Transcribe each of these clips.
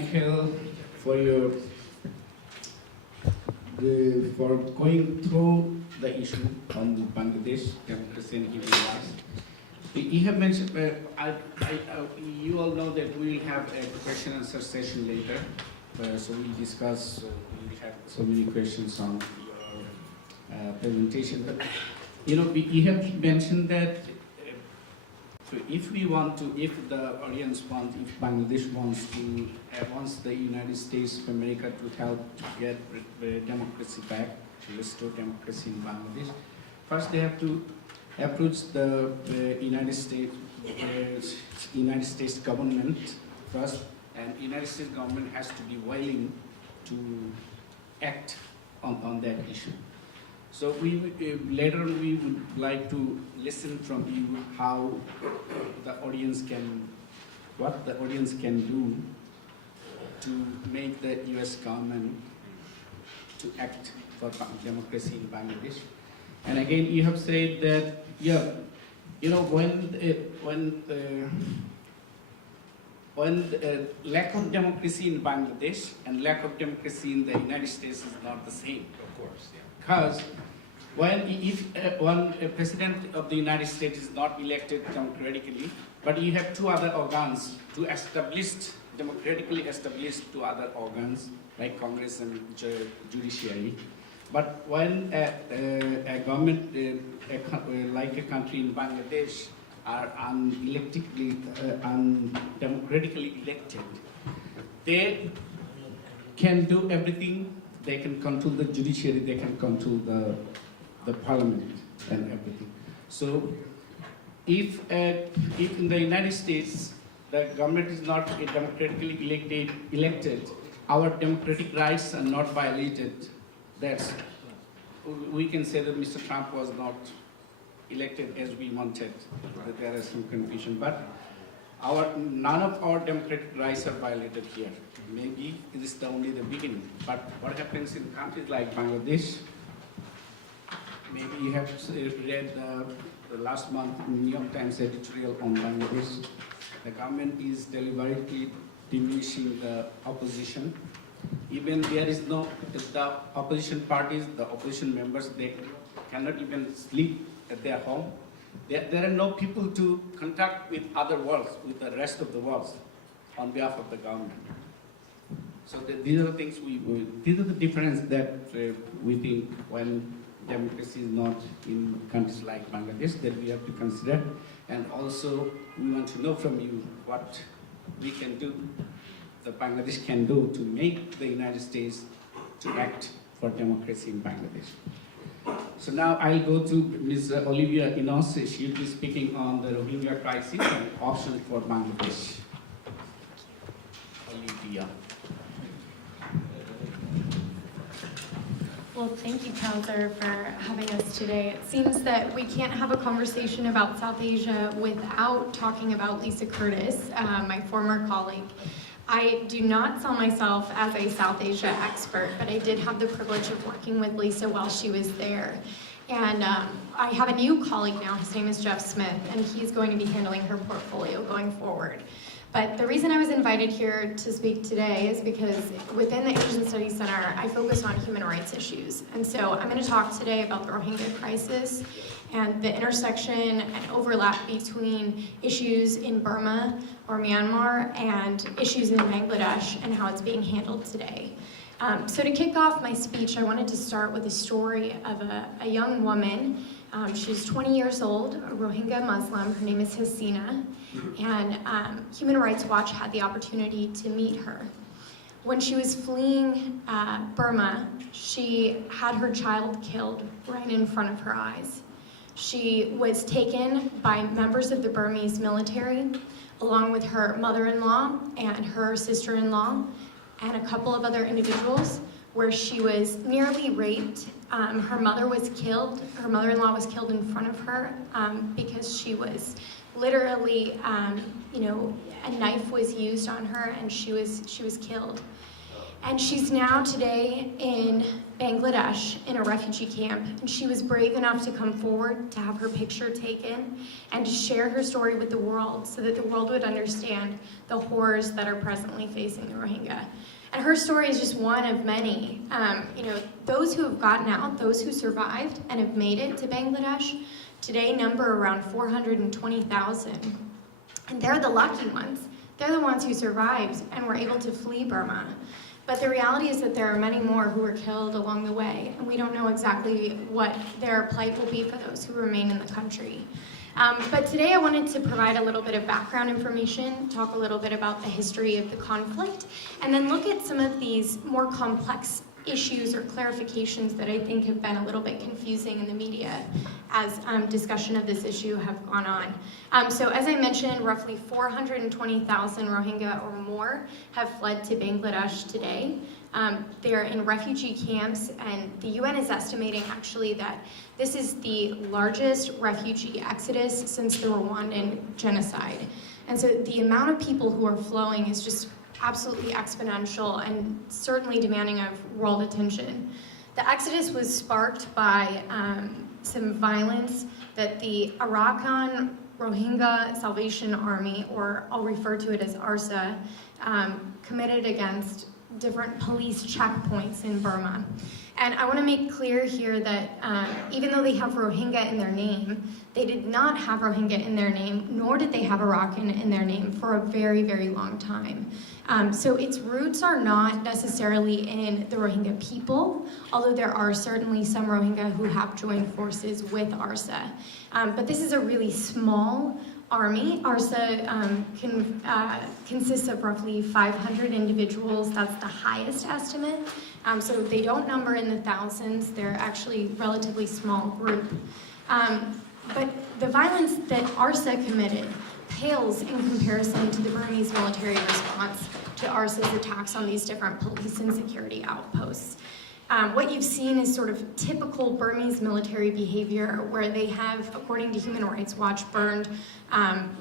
Michael, for for going through the issue on the Bangladesh democracy and human rights. You have mentioned, you all know that we will have a question and answer session later. So we'll discuss, we'll have so many questions on your presentation. But, you have mentioned that if we want to, if the audience wants, if Bangladesh wants to, wants the United States of America to help to get democracy back, to restore democracy in Bangladesh, first they have to approach the United States government first, and United States government has to be willing to act on that issue. So later on we would like to listen from you how the audience can, what the audience can do to make the US government to act for democracy in Bangladesh. And again, you have said that, when lack of democracy in Bangladesh and lack of democracy in the United States is not the same. Of course, yeah. Because if one president of the United States is not elected democratically, but you have two other organs to establish, democratically established two other organs, like Congress and judiciary. But when a government, like a country in Bangladesh, are undemocratically elected, they can do everything. They can control the judiciary, they can control the parliament and everything. So if in the United States, the government is not democratically elected, our democratic rights are not violated, we can say that Mr. Trump was not elected as we wanted. There is some confusion, but none of our democratic rights are violated here. Maybe it is only the beginning. But what happens in countries like Bangladesh? Maybe you have read the last month New York Times editorial on Bangladesh. The government is deliberately diminishing the opposition. Even there is no, the opposition parties, the opposition members, they cannot even sleep at their home. There are no people to contact with other worlds, with the rest of the world, on behalf of the government. So these are the things these are the difference that we think when democracy is not in countries like Bangladesh that we have to consider. And also, we want to know from you what we can do, the Bangladesh can do to make the United States to act for democracy in Bangladesh. So now I'll go to Ms. Olivia Enos. She'll be speaking on the Rohingya crisis and options for Bangladesh. Olivia. Well, thank you, Counselor, for having us today. It seems that we can't have a conversation about South Asia without talking about Lisa Curtis, my former colleague. I do not sell myself as a South Asia expert, but I did have the privilege of working with Lisa while she was there. And I have a new colleague now, his name is Jeff Smith, and he's going to be handling her portfolio going forward. But the reason I was invited here to speak today is because within the Asian Studies Center, I focus on human rights issues. And so I'm going to talk today about the Rohingya crisis and the intersection and overlap between issues in Burma or Myanmar and issues in Bangladesh and how it's being handled today. So to kick off my speech, I wanted to start with a story of a young woman. She's 20 years old, a Rohingya Muslim. Her name is Hasina, and Human Rights Watch had the opportunity to meet her. When she was fleeing Burma, she had her child killed right in front of her eyes. She was taken by members of the Burmese military, along with her mother-in-law and her sister-in-law, and a couple of other individuals, where she was nearly raped. Her mother was killed. Her mother-in-law was killed in front of her because she was literally, a knife was used on her and she was killed. And she's now today in Bangladesh in a refugee camp. And she was brave enough to come forward, to have her picture taken, and to share her story with the world so that the world would understand the horrors that are presently facing the Rohingya. And her story is just one of many. Those who have gotten out, those who survived and have made it to Bangladesh, today number around 420,000. And they're the lucky ones. They're the ones who survived and were able to flee Burma. But the reality is that there are many more who were killed along the way, and we don't know exactly what their plight will be for those who remain in the country. But today I wanted to provide a little bit of background information, talk a little bit about the history of the conflict, and then look at some of these more complex issues or clarifications that I think have been a little bit confusing in the media as discussion of this issue have gone on. So as I mentioned, roughly 420,000 Rohingya or more have fled to Bangladesh today. They're in refugee camps, and the UN is estimating actually that this is the largest refugee exodus since the Rwandan genocide. And so the amount of people who are flowing is just absolutely exponential and certainly demanding of world attention. The exodus was sparked by some violence that the Arakan Rohingya Salvation Army, or I'll refer to it as ARSA, committed against different police checkpoints in Burma. And I want to make clear here that even though they have Rohingya in their name, they did not have Rohingya in their name, nor did they have Arakan in their name for a very, very long time. So its roots are not necessarily in the Rohingya people, although there are certainly some Rohingya who have joined forces with ARSA. But this is a really small army. ARSA consists of roughly 500 individuals. That's the highest estimate. So they don't number in the thousands. They're actually a relatively small group. But the violence that ARSA committed pales in comparison to the Burmese military response to ARSA's attacks on these different police and security outposts. What you've seen is sort of typical Burmese military behavior, where they have, according to Human Rights Watch, burned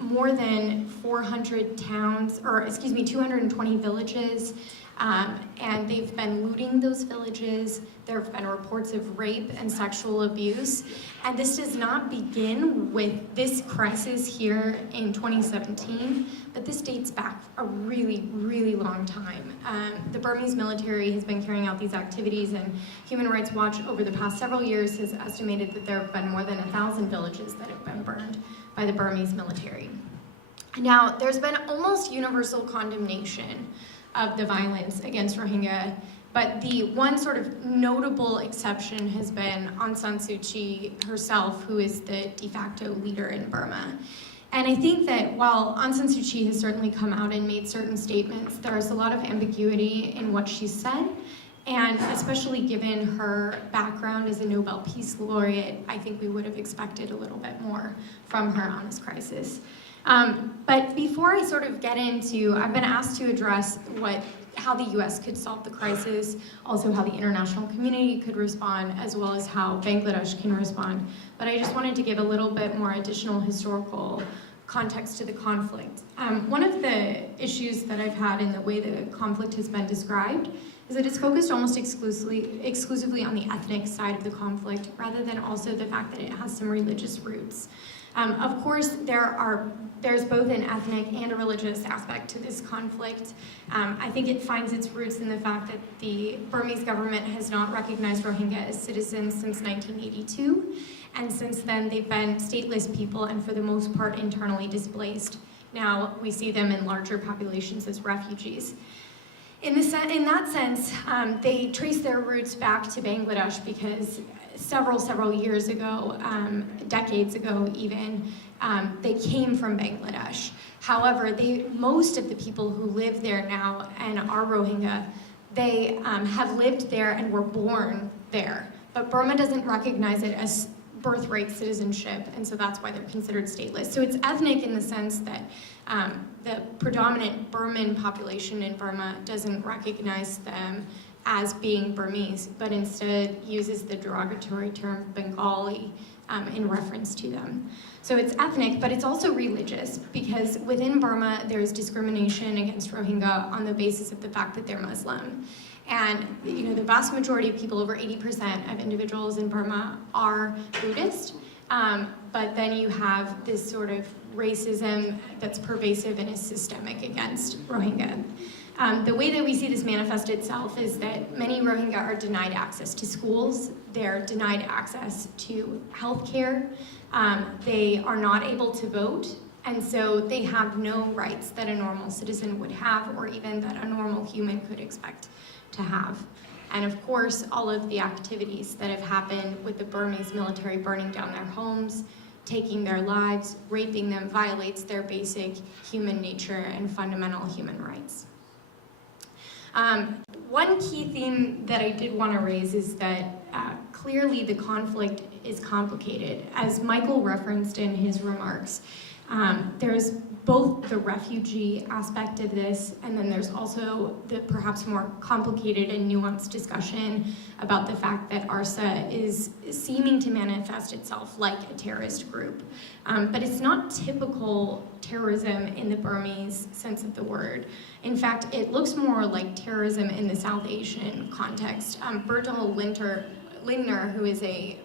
more than 400 towns, 220 villages, and they've been looting those villages. There have been reports of rape and sexual abuse, and this does not begin with this crisis here in 2017, but this dates back a really, really long time. The Burmese military has been carrying out these activities, and Human Rights Watch over the past several years has estimated that there have been more than 1,000 villages that have been burned by the Burmese military. Now, there's been almost universal condemnation of the violence against Rohingya, but the one sort of notable exception has been Aung San Suu Kyi herself, who is the de facto leader in Burma. And I think that while Aung San Suu Kyi has certainly come out and made certain statements, there is a lot of ambiguity in what she said, and especially given her background as a Nobel Peace Laureate, I think we would have expected a little bit more from her on this crisis. But before I sort of get into, I've been asked to address how the US could solve the crisis, also how the international community could respond, as well as how Bangladesh can respond. But I just wanted to give a little bit more additional historical context to the conflict. One of the issues that I've had in the way the conflict has been described is that it's focused almost exclusively on the ethnic side of the conflict, rather than also the fact that it has some religious roots. Of course, there's both an ethnic and a religious aspect to this conflict. I think it finds its roots in the fact that the Burmese government has not recognized Rohingya as citizens since 1982, and since then they've been stateless people and for the most part internally displaced. Now we see them in larger populations as refugees. In that sense, they trace their roots back to Bangladesh because several years ago, decades ago even, they came from Bangladesh. However, most of the people who live there now and are Rohingya, they have lived there and were born there. But Burma doesn't recognize it as birthright citizenship, and so that's why they're considered stateless. So it's ethnic in the sense that the predominant Burman population in Burma doesn't recognize them as being Burmese, but instead uses the derogatory term Bengali in reference to them. So it's ethnic, but it's also religious, because within Burma, there's discrimination against Rohingya on the basis of the fact that they're Muslim. And the vast majority of people, over 80% of individuals in Burma, are Buddhist. But then you have this sort of racism that's pervasive and is systemic against Rohingya. The way that we see this manifest itself is that many Rohingya are denied access to schools, they're denied access to healthcare, they are not able to vote, and so they have no rights that a normal citizen would have, or even that a normal human could expect to have. And of course, all of the activities that have happened with the Burmese military burning down their homes, taking their lives, raping them, violates their basic human nature and fundamental human rights. One key theme that I did want to raise is that clearly the conflict is complicated. As Michael referenced in his remarks, there's both the refugee aspect of this, and then there's also the perhaps more complicated and nuanced discussion about the fact that ARSA is seeming to manifest itself like a terrorist group. But it's not typical terrorism in the Burmese sense of the word. In fact, it looks more like terrorism in the South Asian context. Bertil Lindner, who is a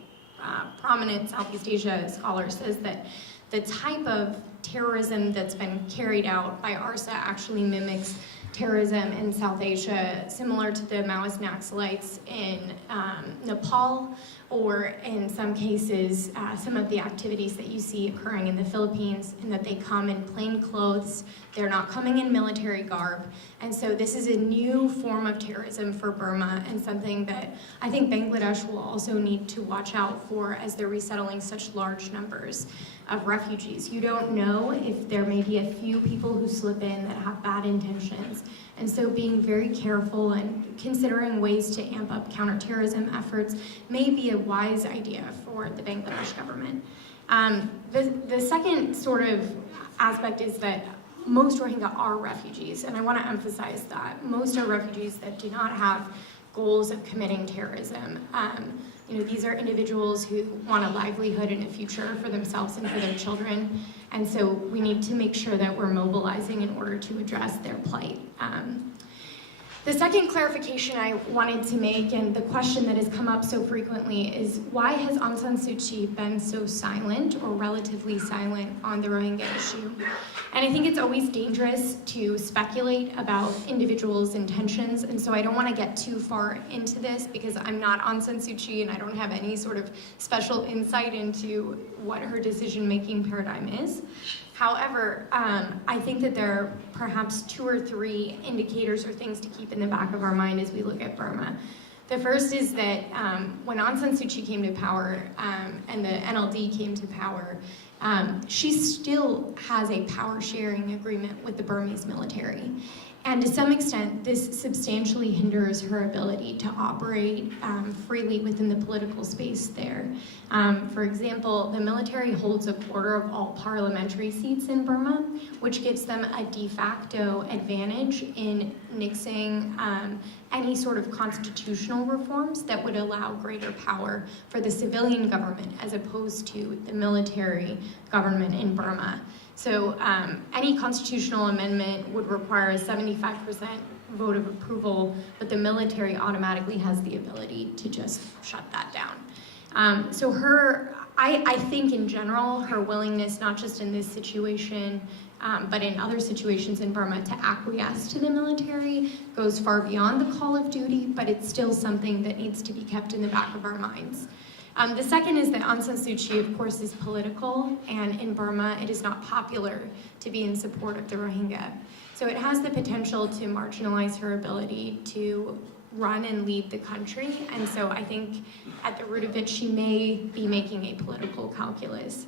prominent Southeast Asia scholar, says that the type of terrorism that's been carried out by ARSA actually mimics terrorism in South Asia, similar to the Maoist Naxalites in Nepal, or in some cases, some of the activities that you see occurring in the Philippines, in that they come in plain clothes, they're not coming in military garb, and so this is a new form of terrorism for Burma, and something that I think Bangladesh will also need to watch out for as they're resettling such large numbers of refugees. You don't know if there may be a few people who slip in that have bad intentions, and so being very careful and considering ways to amp up counterterrorism efforts may be a wise idea for the Bangladesh government. The second sort of aspect is that most Rohingya are refugees, and I want to emphasize that. Most are refugees that do not have goals of committing terrorism. These are individuals who want a livelihood and a future for themselves and for their children, and so we need to make sure that we're mobilizing in order to address their plight. The second clarification I wanted to make, and the question that has come up so frequently, is why has Aung San Suu Kyi been so silent, or relatively silent, on the Rohingya issue? And I think it's always dangerous to speculate about individuals' intentions, and so I don't want to get too far into this because I'm not Aung San Suu Kyi and I don't have any sort of special insight into what her decision-making paradigm is. However, I think that there are perhaps 2 or 3 indicators or things to keep in the back of our mind as we look at Burma. The first is that when Aung San Suu Kyi came to power and the NLD came to power, she still has a power-sharing agreement with the Burmese military. And to some extent, this substantially hinders her ability to operate freely within the political space there. For example, the military holds a quarter of all parliamentary seats in Burma, which gives them a de facto advantage in nixing any sort of constitutional reforms that would allow greater power for the civilian government as opposed to the military government in Burma. So any constitutional amendment would require a 75% vote of approval, but the military automatically has the ability to just shut that down. So I think in general, her willingness, not just in this situation, but in other situations in Burma, to acquiesce to the military goes far beyond the call of duty, but it's still something that needs to be kept in the back of our minds. The second is that Aung San Suu Kyi, of course, is political, and in Burma, it is not popular to be in support of the Rohingya. So it has the potential to marginalize her ability to run and lead the country, and so I think at the root of it, she may be making a political calculus.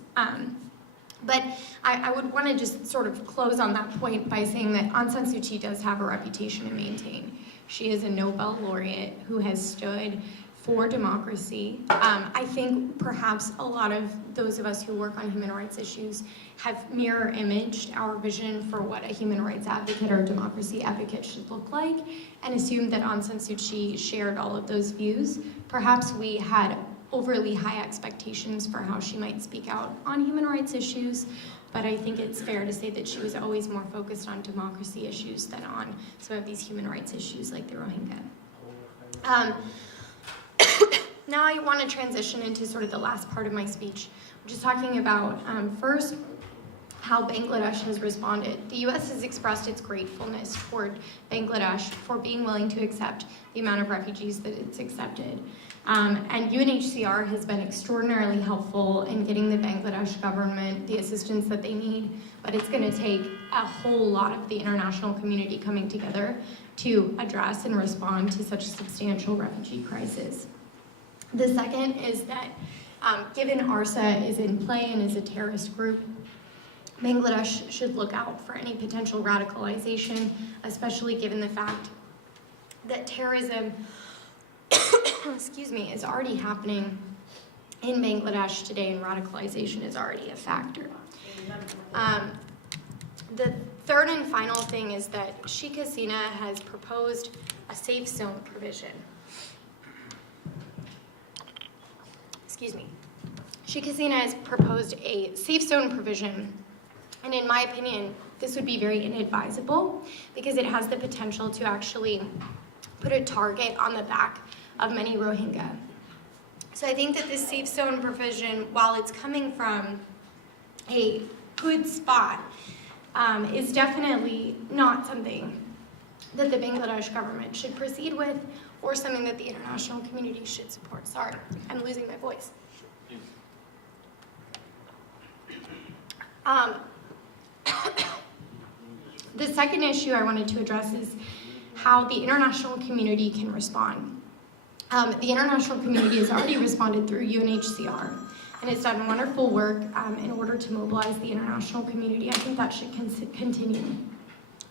But I would want to just sort of close on that point by saying that Aung San Suu Kyi does have a reputation to maintain. She is a Nobel laureate who has stood for democracy. I think perhaps a lot of those of us who work on human rights issues have mirror imaged our vision for what a human rights advocate or a democracy advocate should look like, and assumed that Aung San Suu Kyi shared all of those views. Perhaps we had overly high expectations for how she might speak out on human rights issues, but I think it's fair to say that she was always more focused on democracy issues than on some of these human rights issues like the Rohingya. Now I want to transition into sort of the last part of my speech, which is talking about, first, how Bangladesh has responded. The U.S. has expressed its gratefulness toward Bangladesh for being willing to accept the amount of refugees that it's accepted. And UNHCR has been extraordinarily helpful in getting the Bangladesh government the assistance that they need, but it's going to take a whole lot of the international community coming together to address and respond to such a substantial refugee crisis. The second is that given ARSA is in play and is a terrorist group, Bangladesh should look out for any potential radicalization, especially given the fact that terrorism is already happening in Bangladesh today, and radicalization is already a factor. The third and final thing is that Sheikh Hasina has proposed a safe zone provision. Sheikh Hasina has proposed a safe zone provision, and in my opinion, this would be very inadvisable because it has the potential to actually put a target on the back of many Rohingya. So I think that this safe zone provision, while it's coming from a good spot, is definitely not something that the Bangladesh government should proceed with or something that the international community should support. Sorry, I'm losing my voice. The second issue I wanted to address is how the international community can respond. The international community has already responded through UNHCR, and it's done wonderful work in order to mobilize the international community. I think that should continue.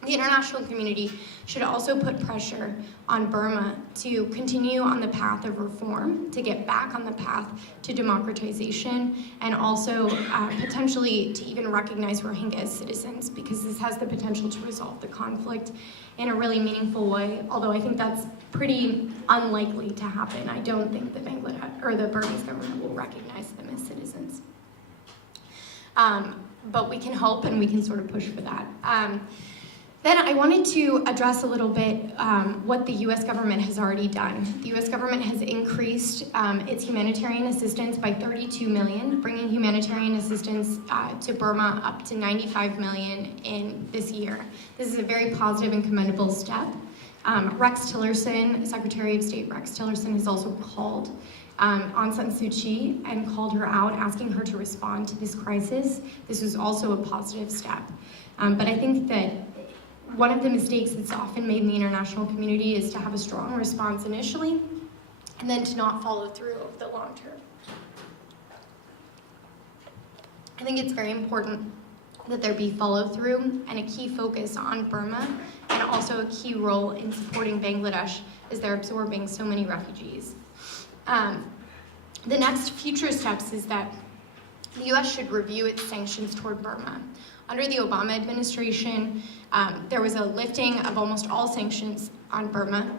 The international community should also put pressure on Burma to continue on the path of reform, to get back on the path to democratization, and also potentially to even recognize Rohingya as citizens, because this has the potential to resolve the conflict in a really meaningful way, although I think that's pretty unlikely to happen. I don't think the Bangladesh or the Burmese government will recognize them as citizens. But we can hope, and we can sort of push for that. Then I wanted to address a little bit what the U.S. government has already done. The U.S. government has increased its humanitarian assistance by $32 million, bringing humanitarian assistance to Burma up to $95 million in this year. This is a very positive and commendable step. Rex Tillerson, Secretary of State Rex Tillerson, has also called Aung San Suu Kyi and called her out, asking her to respond to this crisis. This was also a positive step. But I think that one of the mistakes that's often made in the international community is to have a strong response initially and then to not follow through over the long term. I think it's very important that there be follow through and a key focus on Burma, and also a key role in supporting Bangladesh as they're absorbing so many refugees. The next future steps is that the U.S. should review its sanctions toward Burma. Under the Obama administration, there was a lifting of almost all sanctions on Burma,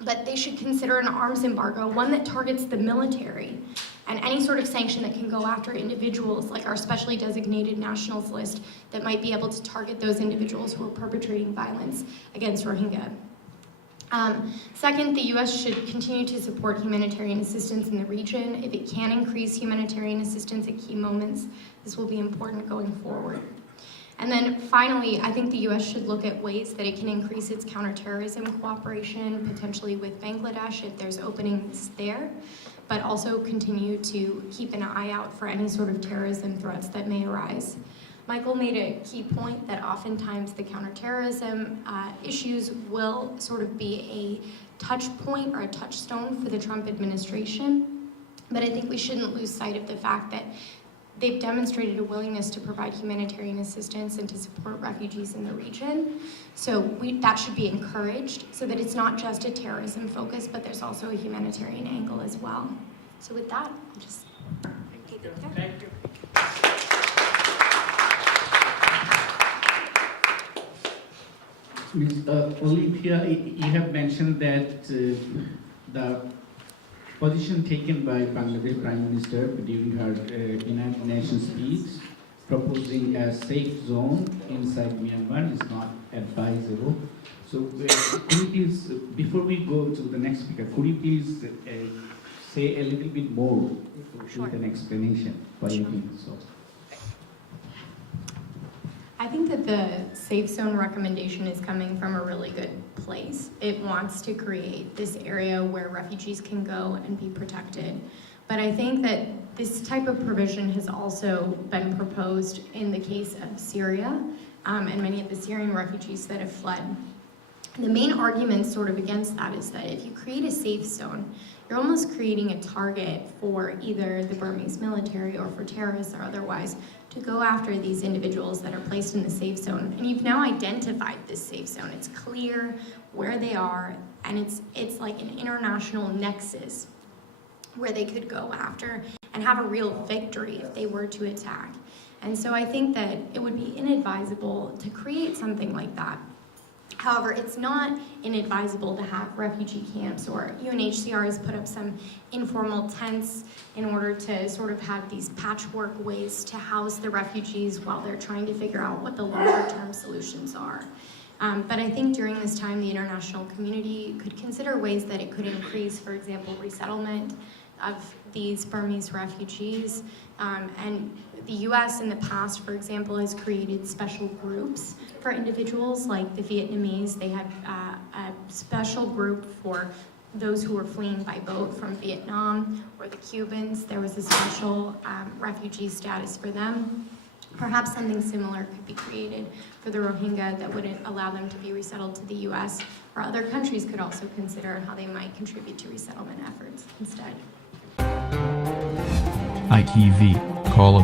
but they should consider an arms embargo, one that targets the military, and any sort of sanction that can go after individuals, like our specially designated nationals list, that might be able to target those individuals who are perpetrating violence against Rohingya. Second, the U.S. should continue to support humanitarian assistance in the region. If it can increase humanitarian assistance at key moments, this will be important going forward. And then finally, I think the U.S. should look at ways that it can increase its counterterrorism cooperation, potentially with Bangladesh if there's openings there, but also continue to keep an eye out for any sort of terrorism threats that may arise. Michael made a key point that oftentimes the counterterrorism issues will sort of be a touch point or a touchstone for the Trump administration, but I think we shouldn't lose sight of the fact that they've demonstrated a willingness to provide humanitarian assistance and to support refugees in the region. So that should be encouraged, so that it's not just a terrorism focus, but there's also a humanitarian angle as well. So with that, I'll just take it there. Thank you. Ms. Olivia, you have mentioned that the position taken by Bangladesh Prime Minister during her United Nations speech, proposing a safe zone inside Myanmar is not advisable. So could you please, before we go to the next speaker, could you please say a little bit more with an explanation why you think so? I think that the Safezone recommendation is coming from a really good place. It wants to create this area where refugees can go and be protected. But I think that this type of provision has also been proposed in the case of Syria and many of the Syrian refugees that have fled. The main argument sort of against that is that if you create a safe zone, you're almost creating a target for either the Burmese military or for terrorists or otherwise to go after these individuals that are placed in the safe zone. And you've now identified this safe zone. It's clear where they are, and it's like an international nexus where they could go after and have a real victory if they were to attack. And so I think that it would be inadvisable to create something like that. However, it's not inadvisable to have refugee camps, or UNHCR has put up some informal tents in order to sort of have these patchwork ways to house the refugees while they're trying to figure out what the longer-term solutions are. But I think during this time, the international community could consider ways that it could increase, for example, resettlement of these Burmese refugees. And the US in the past, for example, has created special groups for individuals, like the Vietnamese. They had a special group for those who were fleeing by boat from Vietnam, or the Cubans. There was a special refugee status for them. Perhaps something similar could be created for the Rohingya that wouldn't allow them to be resettled to the US, or other countries could also consider how they might contribute to resettlement efforts instead. ITV Call of